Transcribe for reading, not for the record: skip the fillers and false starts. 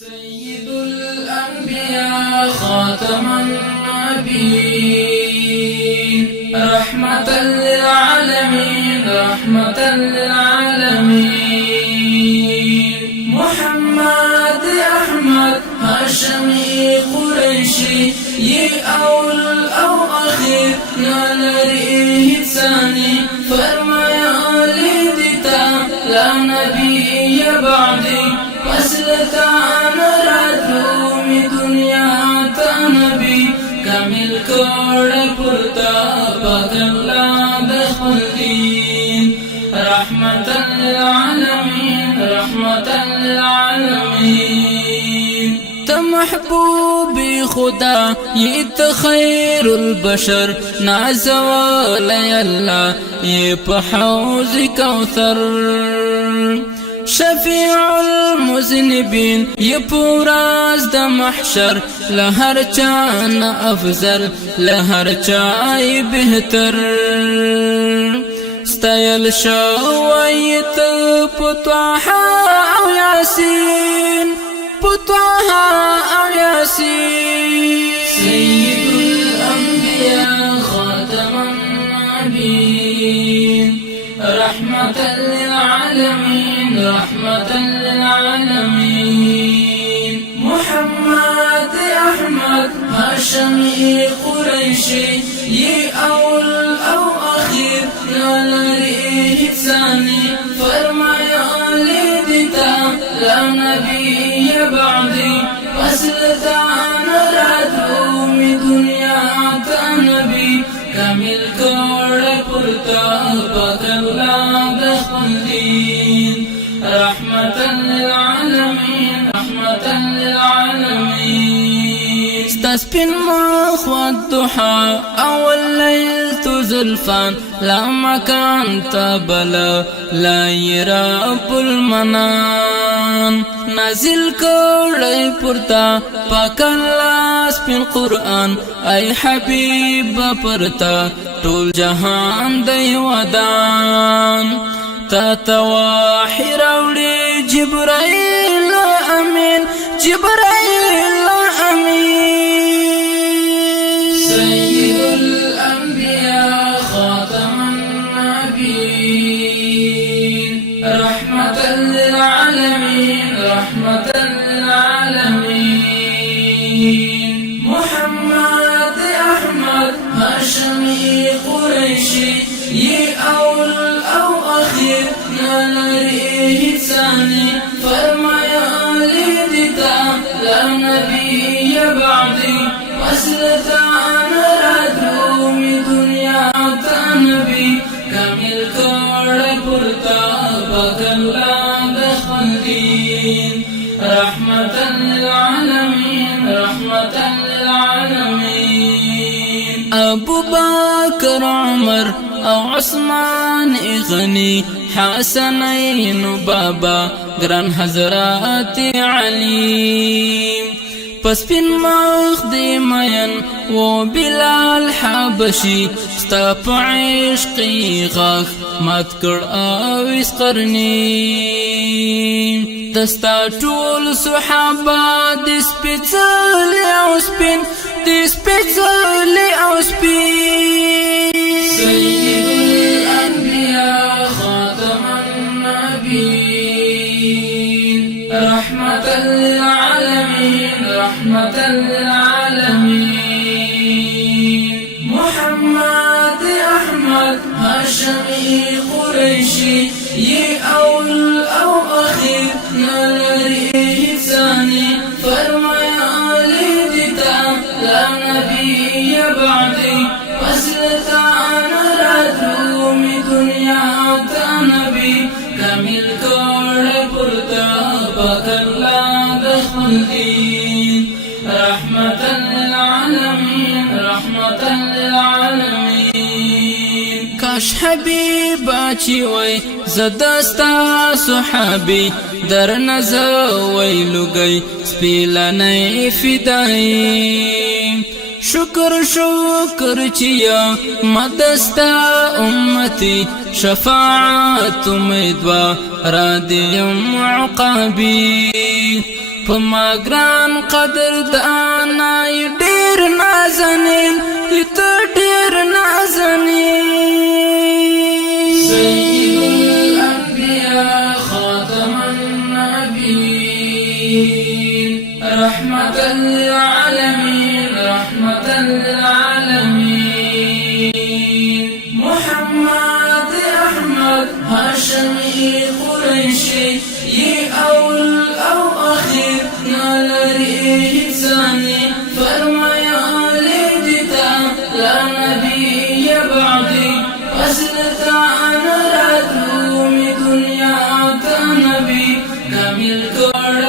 سيد الأنبياء خاتم النبيين رحمة للعالمين رحمة للعالمين محمد أحمد هاشمي قريشي أول أو أخير نالريه ثاني فرمايا لدتا لا نبي بعدي فسلتا نرادومي دنيا تنبي كامل كور پرتا پاک اللہ دخل دین رحمة للعالمين رحمة للعالمين محبوبي خدا يت خير البشر نازوالي الله يبحوز كوثر شفيع المذنبين يبوراز دا محشر لهر چان افضل لهر چاي بهتر ستايل شويت پطاحا او ياسين پطاحا او ياسين سيد الأنبياء خاتم النبيين رحمة للعالمين رحمة للعالمين محمد أحمد هاشمي قريشي أول أو أخير نالريه ثاني فرمايا لدتا لا نبي بعدي فسلتا نرادومي دنيا تنبي كامل كور پرتا پاک اللہ دخل دین رحمة للعالمين رحمة للعالمين استسبن مخ والضحى أول ليل زلفان لا مكان تبلا لا يراب المنان نازل كوري پرتا پاک اللہ سپن قرآن اي حبيب پرتا طول جهان دی ودان تا تواحي راوڑی جبرائيل امين جبرائيل امين سيد الأنبياء خاتم النبيين رحمة للعالمين رحمة للعالمين محمد أحمد هاشمي قريشي أول أو أخير نالريه ثاني فرمايا لدتا لا نبي بعدي وسلتا نرادومي دنيا تنبي كامل كور پرتا پاک اللہ دخل دین رحمة للعالمين رحمة للعالمين ابو بكر عمر او عثمان غني حسنين بابا گران حضرات علي پس پن مخدی مین و بلال حبشی ستا پا عشقی غاق مات کر آویس قرنی دستا طول صحابا دیس پیچلی او سپین دیس پیچلی او سپین سید الانبیاء خاتم النبیین رحمة للعالمين رحمة للعالمين محمد أحمد هاشمي قريشي أول أو أخير نالريه ثاني فرمايا لدتا لا نبي بعدي فسلتا نرادومي دنيا تنبي كامل كور پرتا پاک اللہ دخل دین رحمة للعالمين رحمة للعالمين کاش حبیبا چی وی زدستا صحابی در نزوی لگئی سپیلنی فدائی شکر شکر چیا مدستا امتی شفاعت امیدوار دیم عقابی په ما ګران قدر دانا ډېر نازنین ته ډېر نازنین سید الانبیاء خاتم النبیین رحمة للعالمین رحمة للعالمین محمد احمد هاشمی قریشی یہ اول او اخیر نالری حسانی فرمایا لیدتا لا نبی بعدی وسلتا نراتو می دنیا تا نبی کامل کر